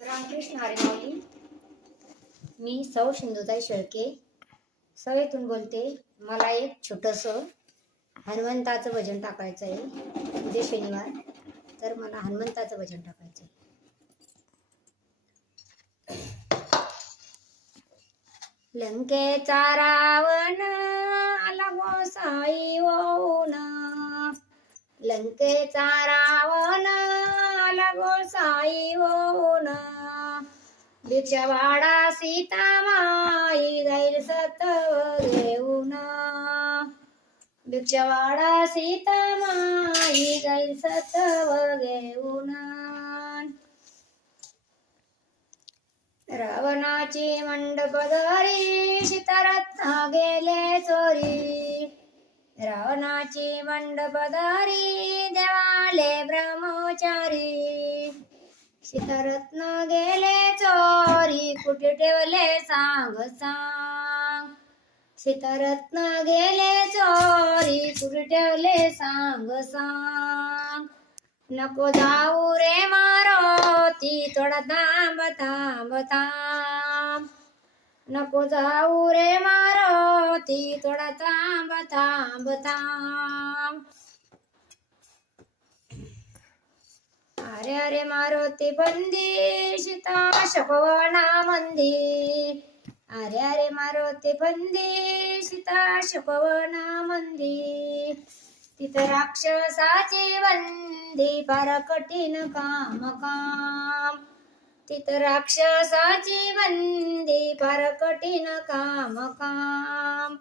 रामकृष्ण हरिमावली मी सौ सिंधुताई शेळके सवेतून बोलते मला एक छोटंसं हनुमंताचं भजन टाकायचं आहे. उद्या शनिवार तर मला हनुमंताचं भजन टाकायचं आहे. लंकेचा रावण आला गोसाई ओन लंकेचा रावण आला गोसाई होऊन हो भिक्षावाडा सीता माई जाईल सतव घेऊन. भिक्षावाडा सीता माई जाईल सतव घेऊन. रावणाची मंडप दरी सीतारत्न गेले चोरी. रावणाची मंडप दरी देवाले ब्रह्मचारी सीतारत्न गेले चोरी कुठे ठेवले सांग सांग. सीतारत्न गेले चोरी कुठे ठेवले सांग सांग. नको जाऊ रे मारोती थोडा थांब थांब थांब. नको जाऊ रे मारोती थोडा थांब थांब थांब. अरे अरे मारुती बंदी सीता शकवना मंदी. अरे अरे मारुती बंदी सीता शकवना मंदी. तिथं राक्षसाची बंदी फार कठीण काम काम. तिथं राक्षसाची बंदी फार कठीण काम काम.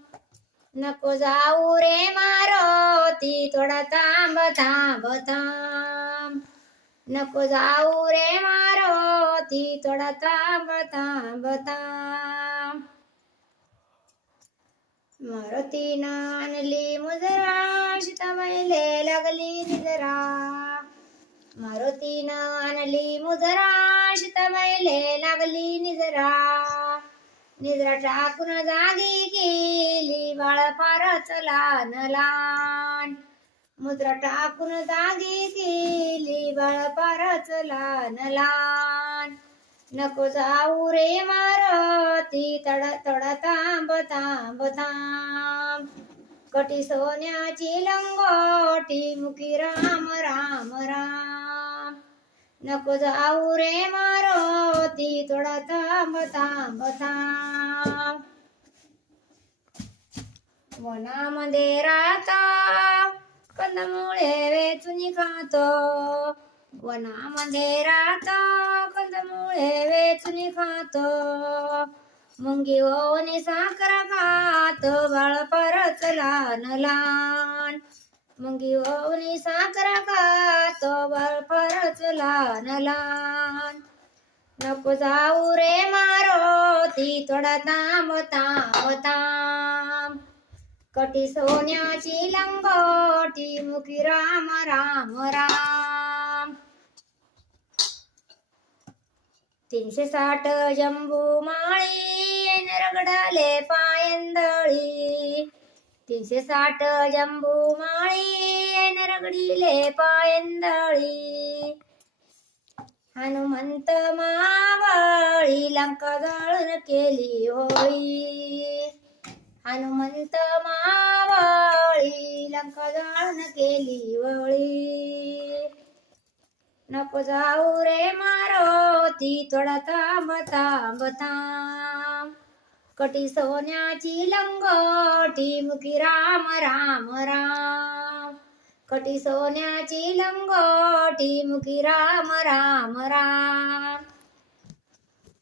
नको जाऊ रे मारुती थोडा थांब थांब थांब. नको जाऊ रे मारो ती थोडा थांब थांब थांब. मारुतीनं आणली मुजरा सीताबाईले लागली निजरा. मारुतीनं आणली मुजरा सीताबाईले लागली निजरा. निजरा टाकून जागी केली बाळ फारच लहान लहान. मुद्रा टाकून जागी केली बाळ फारच लहान लहान नको जाऊ रे मारुती तड तड थांब थांब थांब कटी सोन्याची लंगोटी मुखी राम राम राम. नको जाऊ रे मारुती थोडा थांब थांब थांब वनामध्ये राहता कंदमुळे वेचून खातो वनामध्ये राहता कंदमुळे वेचून खातो मुंगी ओवनी साखर खात बाळ परत लहान लहान. मुंगी ओवनी साखर खात बाळ परच लहान लहान. नको जाऊ रे मारो ती थोडा तांब थांब थांब. कटी सोन्याची लंगोटी मुखी राम राम राम. तीनशे साठ जंबू माळी रगडाले पायंदळी. तीनशे साठ जंबू माळी रगडीले पायंदळी. हनुमंत मावळी लंका जाळून केली होळी. हनुमंत मावळी लंका जाळून केली होळी. नको जाऊ रे मारुती थोडा थांब थांब थांब कटी सोन्याची लंगोटी मुखी राम राम राम. कटी सोन्याची लंगोटी मुखी राम राम राम.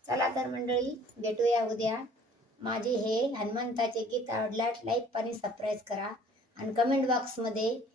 चला तर मंडळी भेटूया उद्या. माझे हे हनुमंताचे गीत आवडल्यास लाईक आणि सबस्क्राईब करा. आणि कमेंट बॉक्समध्ये